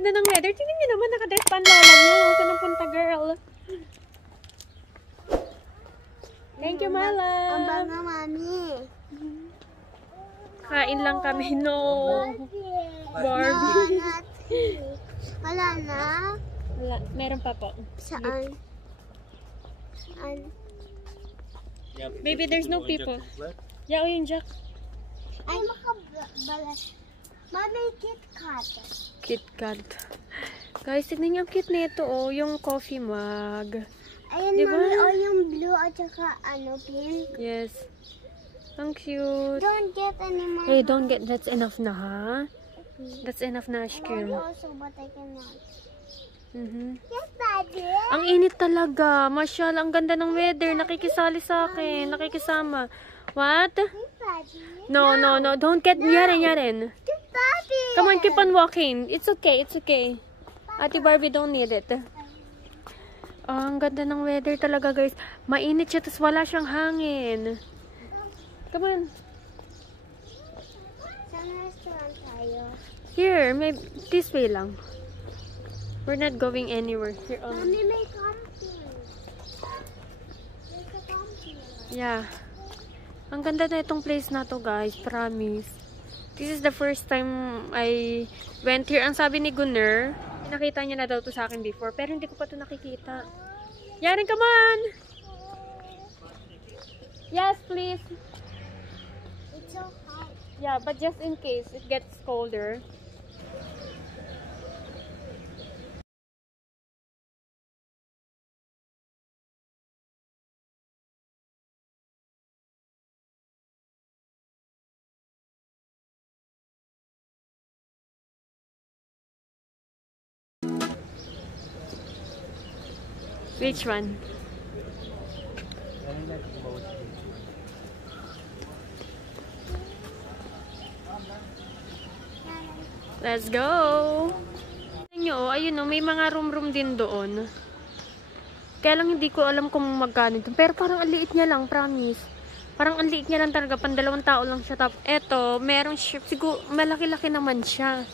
ganda ng weather. Tingnan niyo naman, nakadress pa ang lola niyo. Saan ang punta, girl? Thank you, my love. Ang banga, mami. Kain lang kami, no. Barbie. Wala na. Wala. Meron pa po. Saan? Saan? Baby, there's no people. Yeah, yung Jack. Ay, makabalas. Mami, KitKat. KitKat. Guys, tignan niyo ang cute nito, oh. Yung coffee mug. Ayun, diba? mami, oh, yung blue at saka pink. Yes. Ang cute. Don't get any more. Hey, don't get, that's enough na, ha? That's enough na, Mommy Ashkim. also, but I cannot. Yes, Daddy. Ang init talaga. Masyal, ang ganda ng weather. Nakikisali sa akin. Nakikisama. What? Yes, Daddy. No. Don't get Yaren. Yes, Daddy. Come on, keep on walking. It's okay. Ate Barbie don't need it. Oh, ang ganda ng weather talaga, guys. Mainit siya, tapos wala siyang hangin. Come on. Saan restaurant tayo? Here, maybe this way lang. We're not going anywhere. Here on. Mami, may camping. There's a camping. Yeah. Ang ganda na itong place na to, guys. Promise. This is the first time I went here. Ang sabi ni Gunner, nakita niya na daw to sa akin before, pero hindi ko pa to nakikita. Yaren, come on! Yes, please. It's so hot. Yeah, but just in case it gets colder. Which one? Let's go! Ayun o, may mga room din doon. Kaya lang hindi ko alam kung magkano ito. Pero parang ang liit niya lang, promise. Parang ang liit niya lang talaga, pang 2 tao lang siya. Tapos eto, meron siya, siguro malaki-laki naman siya.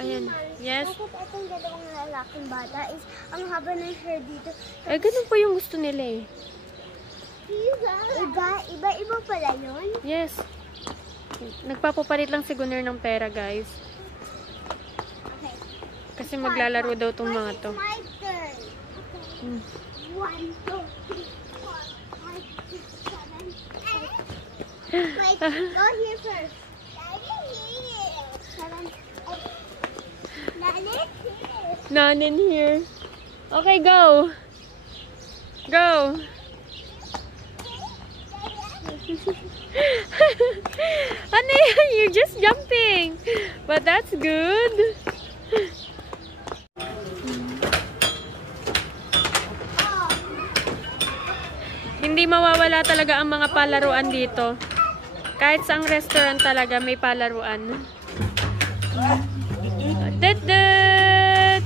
Ayan, yes. Bakit itong dalawang lalaking bata is ang haba ng hair dito? Eh, ganun po yung gusto nila eh. Iba pala yun? Yes. Nagpapapalit lang si Gunner ng pera, guys. Okay. Kasi maglalaro daw tong mga to. My turn. Okay. 1, 2, 3, 4, 5, 6, 7, 8. Wait, go here first. Daddy here. 7, 8. None in here. Okay, go. Go. Ano yan? You're just jumping. But that's good. Hindi mawawala talaga ang mga palaruan dito. Kahit sa restaurant talaga may palaruan. Dut-dut!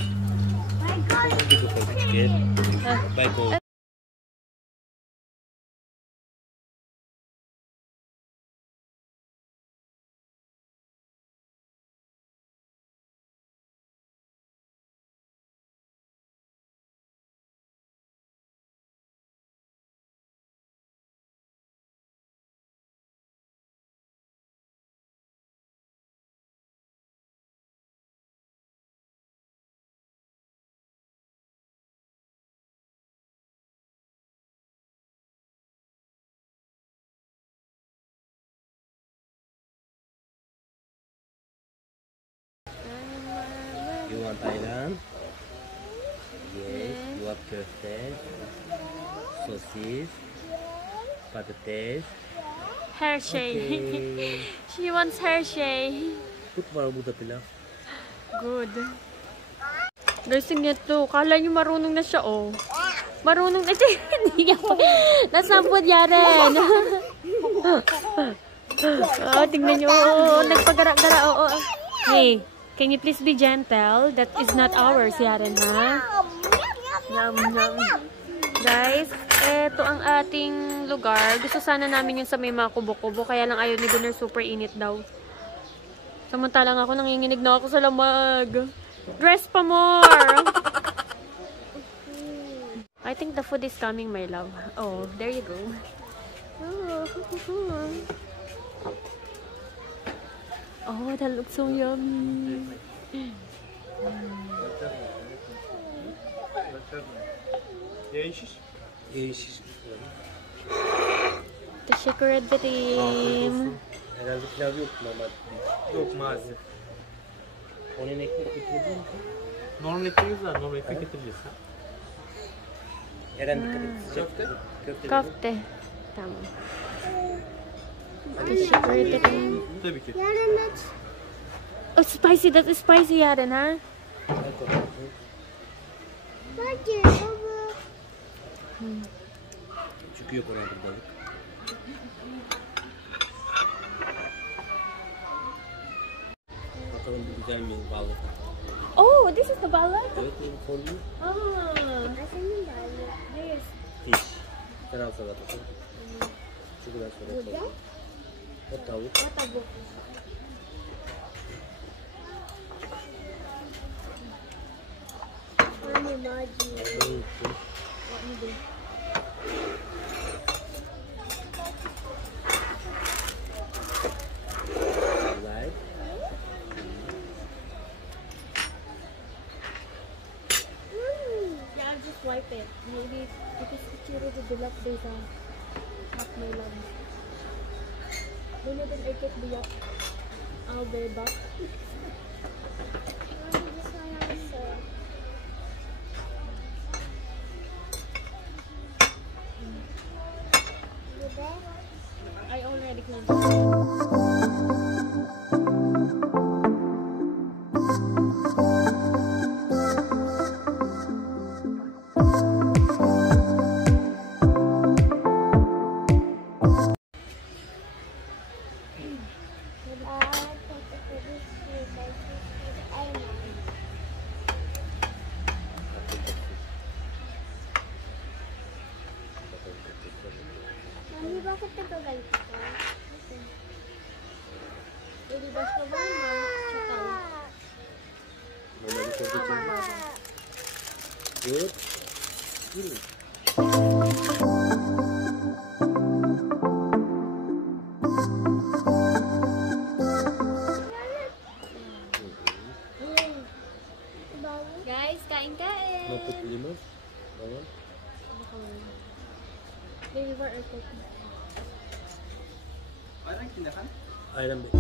You want Thailand? Yes. You want curfew, sausage, patates. Hershey. Okay. She wants Hershey. Put para buta pila. Good. Guys, tingnan to. Kala nyo marunong na siya, oh. Marunong na siya. Hindi niya pa. Nasampod Yaren. Oh, tingnan nyo. Oh, nagpagara-gara. Oh, oh. Hey, can you please be gentle? That is not ours, Yaren, ha? Yum, yum. Guys, eto ang ating lugar. Gusto sana namin yung sa may mga kubo-kubo. Kaya lang ayaw ni Gunner, super init daw. Samantalang ako, nanginginig na ako sa lamag. Dress pa more! I think the food is coming, my love. Oh, there you go. Oh, that looks so yummy. Teşekkür ederim. Herhalde pilav yok normal. Yok maalesef. Onun ekmek getirebilir misin? Normal ekmeğimiz var. Normal ekmek getireceğiz. Eren dikkat et. Sıcak Köfte. köfte. Köfte. Tamam. Teşekkür ederim. Tabii ki. Yarın aç. Oh, spicy. That's spicy Yaren, ha? Hadi baba. Çünkü yok orada balık. Bakalım bu güzel mi balık? Oh, this is the balat? Evet, benim konuyu. Ah. Senin balığı. Yes. Fiş. Kral salatası. Şu kadar salata. O tavuk. Anne maci. Right. Yeah, I'll just wipe it. Maybe because kecil itu gelap desa. Hot my lungs. Then I get biyak. I'll be back. This one also. The bed. I already cleaned. Mami, bakit ito ganito? Jadi basta ba chikaw? Normal bir köfte. Good. Good. Guys, kain-kain. Maput limon. Bawang. Baby, where are you? Ayran kindahan? Ayran bir.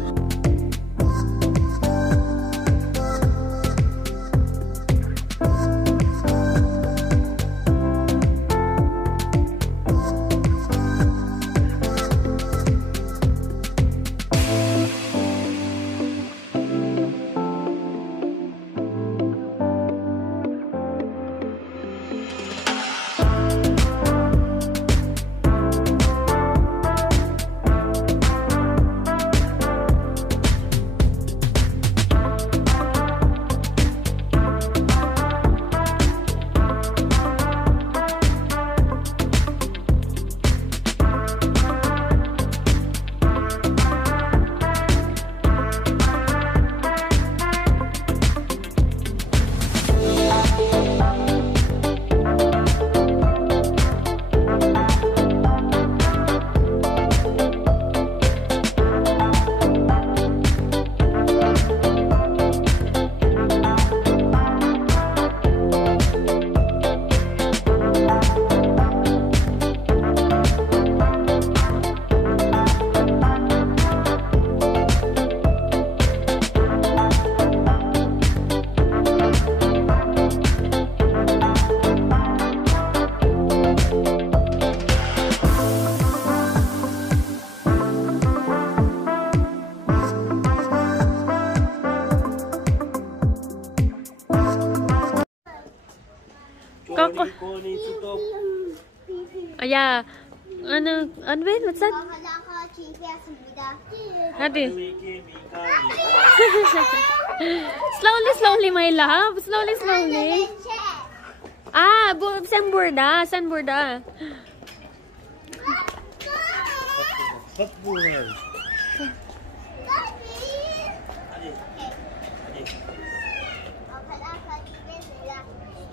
Koko. Koni stop. Aya. Ano ba yun? What's that? Kalaka, chicken, sumuda. Hadi. Slowly, my love. Slowly. Ah, Sanburda. Popcorn.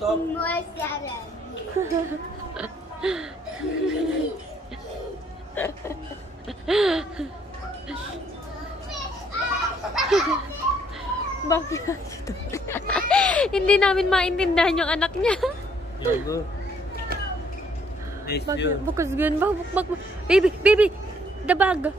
Stop. More salad. Bakit? Hindi namin maintindihan yung anak niya. Here you go. Nice Bakit? you. Bukas ganun ba? Baby, baby! The bag!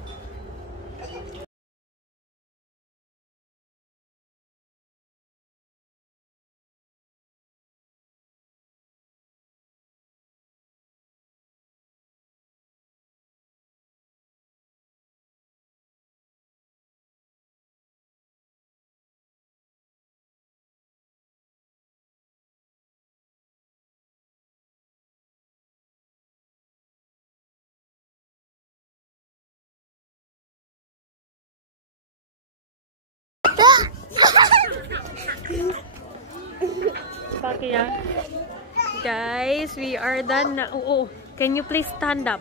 Bakit? Guys, we are done na. Oo. Can you please stand up?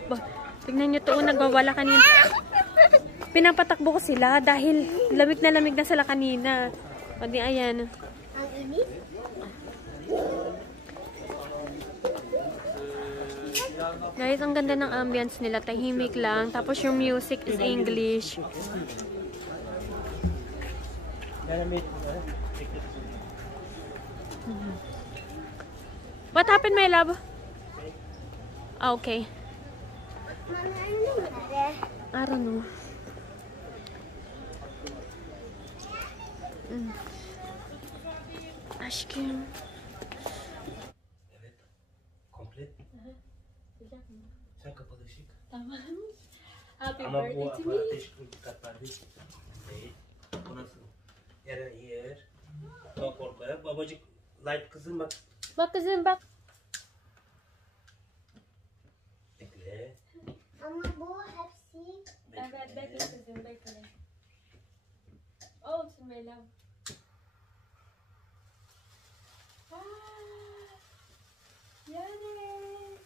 Tignan nyo to, nagwawala kanina. Pinapatakbo ko sila dahil lamig na sila kanina. O di, ayan. Ang init? Guys, ang ganda ng ambience nila. Tahimik lang. Tapos yung music is English. What happened, my love? Ah, okay. Mama, ano nangyari? I don't know. Aşkım. Evet. Komplet. Sen kapalı ışık. Tamam. Happy Ama bu birthday to me. ateş katlarda değil. Bu nasıl? Yarın yer. Çok korkuyor. Babacık light kızım bak. Bak kızım bak. Bekle. Ama bu hepsi Evet, bekle kızım, bekle. Olsun my love. Yani.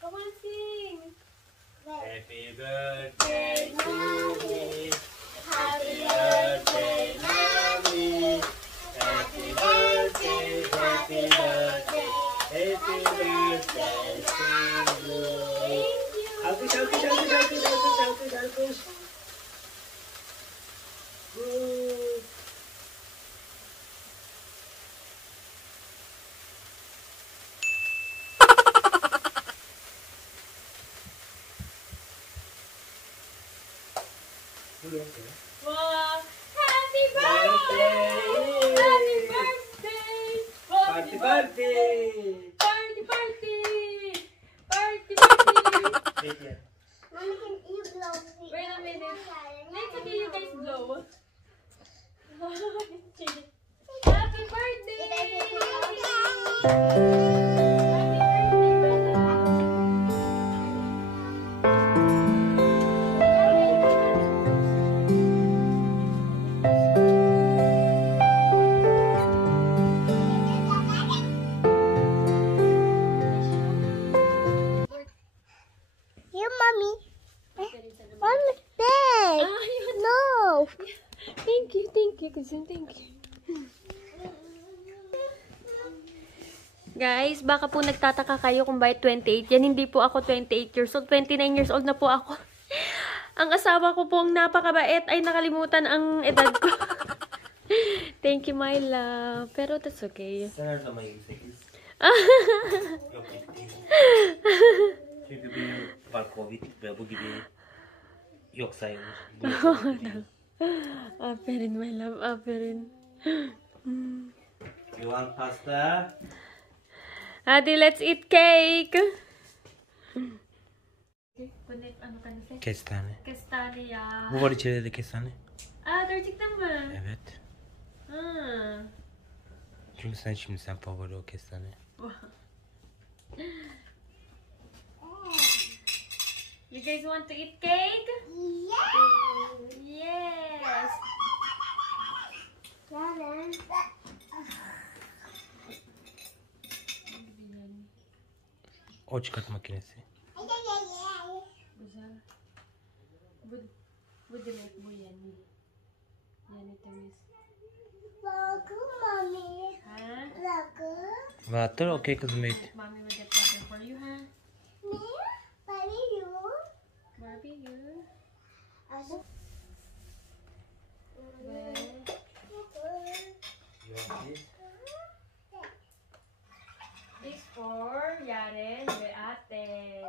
Come on, sing. Happy birthday to me. happy Birthday, mommy. Happy birthday, happy birthday. Happy birthday to you. Alkış, alkış, alkış, alkış, alkış, alkış, alkış. Good. Wow. Happy birthday! Birthday! Happy birthday! Party, party! Party, party! Party, party! Wait here. Mama, can you blow me? Wait a minute. Let's see you guys blow. Happy birthday! Here, mommy. Mommy's big. No. Thank you, cousin. Thank you. Guys, baka po nagtataka kayo kung bakit 28. Yan, hindi po ako 28 years old. 29 years old na po ako. Ang asawa ko po ang napakabait ay nakalimutan ang edad ko. Thank you, my love. Pero that's okay. Sen her zaman yüksekiz. Yok değil. Çünkü benim var Covid ve bu gibi yok sayılır. Bu yaşta Aferin, my love. Aferin. You want pasta? Hadi, let's eat cake. Kestane. Kestane ya. Bu var içeride de kestane. Aa, gerçekten mi? Evet. Ha. Çünkü sen favori o kestane. You guys want to eat cake? Yes. O çıkart makinesi. Güzel. Bu demek bu yani. Yani temiz. Bago, mommy. Ha? Bago. Water, okay, kızım. Mommy will get water for you, ha? Me? Baby, you? Barbie, you? Also. This for Yaren, the ate.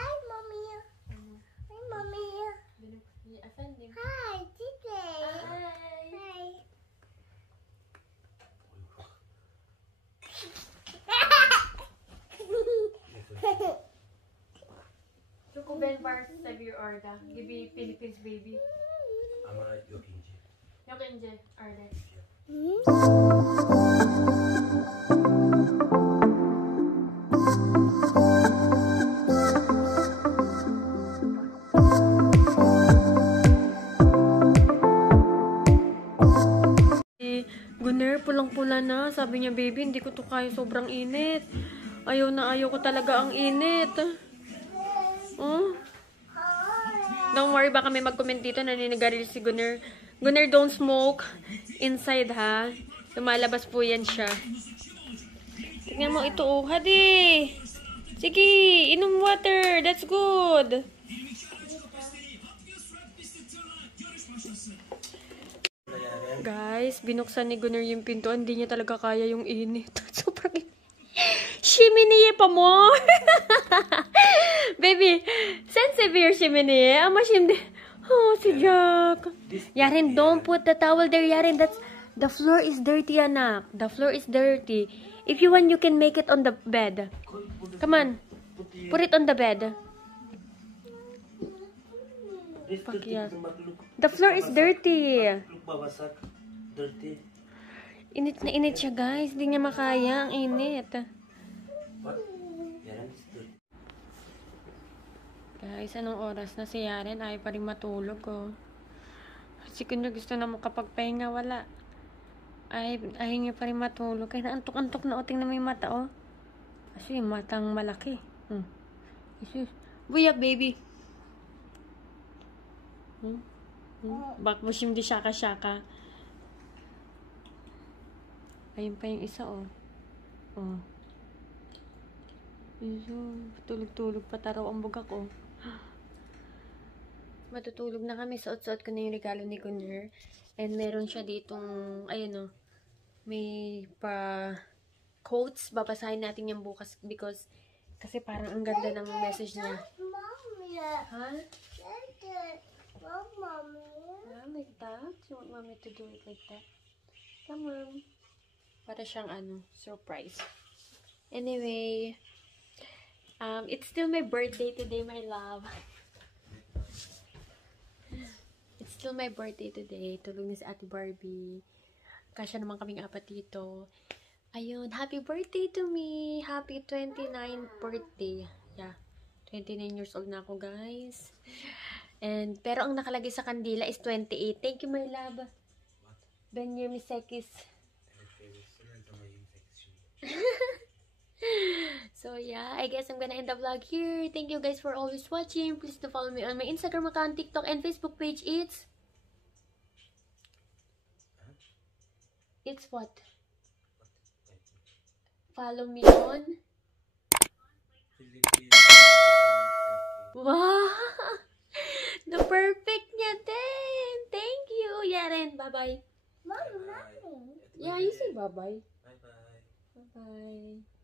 Hi, mommy. Hi, mommy. Efendim. Hi, today. Hi. Hi. Choco Ben bars seviyor orada. Gibi Philippines baby. Ama yok ince. Yok ince orada. Gunner, pulang-pula na. Sabi niya, baby, hindi ko to kaya. Sobrang init. Ayaw na ayaw ko talaga ang init. Oh. Don't worry, baka may mag-comment dito na ninigaril si Gunner. Gunner, don't smoke inside, ha? Lumalabas po yan siya. Tignan mo ito, oh. Hadi! Sige, inom water. That's good. Guys, binuksan ni Gunner yung pinto. Hindi niya talaga kaya yung init. Sobrang init. Shiminiye pa mo! Baby, sensitive shiminiye. Ama shimdi. Oh, si Jack. Yaren, don't put the towel there, Yaren. The floor is dirty, anak. The floor is dirty. If you want, you can make it on the bed. Come on. Put it on the bed. The floor is dirty. Babasak. Dirty. Init na init siya, guys. Hindi niya makaya ang init. What? Yaren is dirty. Guys, anong oras na si Yaren? Ayaw pa rin matulog, oh. Si Kunya gusto na makapagpahinga, wala. Ayaw niya pa rin matulog. Kaya naantok-antok na, oh. Tingnan mo yung mata, oh. Kasi yung matang malaki. Jesus. Buyak, baby. Bak mo siya, hindi syaka-syaka. Ayun pa yung isa, oh. Oh. Tulog-tulog pa taraw ang bugak, oh. Matutulog na kami. Suot-suot ko na yung regalo ni Gunner. And meron siya ditong, ayun, oh. May quotes. Babasahin natin yung bukas because kasi parang ang ganda ng message niya. Mommy. Ha? Mommy. Yeah, like that? You want mommy to do it like that? Come on. Para siyang surprise. Anyway, it's still my birthday today, my love. It's still my birthday today. Tulog na si Ate Barbie. Kasya naman kaming apat dito. Ayun, happy birthday to me. Happy 29th birthday. Yeah, 29 years old na ako, guys. And, pero ang nakalagay sa kandila is 28. Thank you, my love. Benyer Misekis. So, yeah, I guess I'm gonna end the vlog here. Thank you guys for always watching. Please do follow me on my Instagram account, TikTok, and Facebook page. It's what? Follow me on. Wow! The perfect niya din. Thank you, Yaren. Bye-bye. Mommy. Yeah, you say bye-bye. Bye-bye. Bye-bye.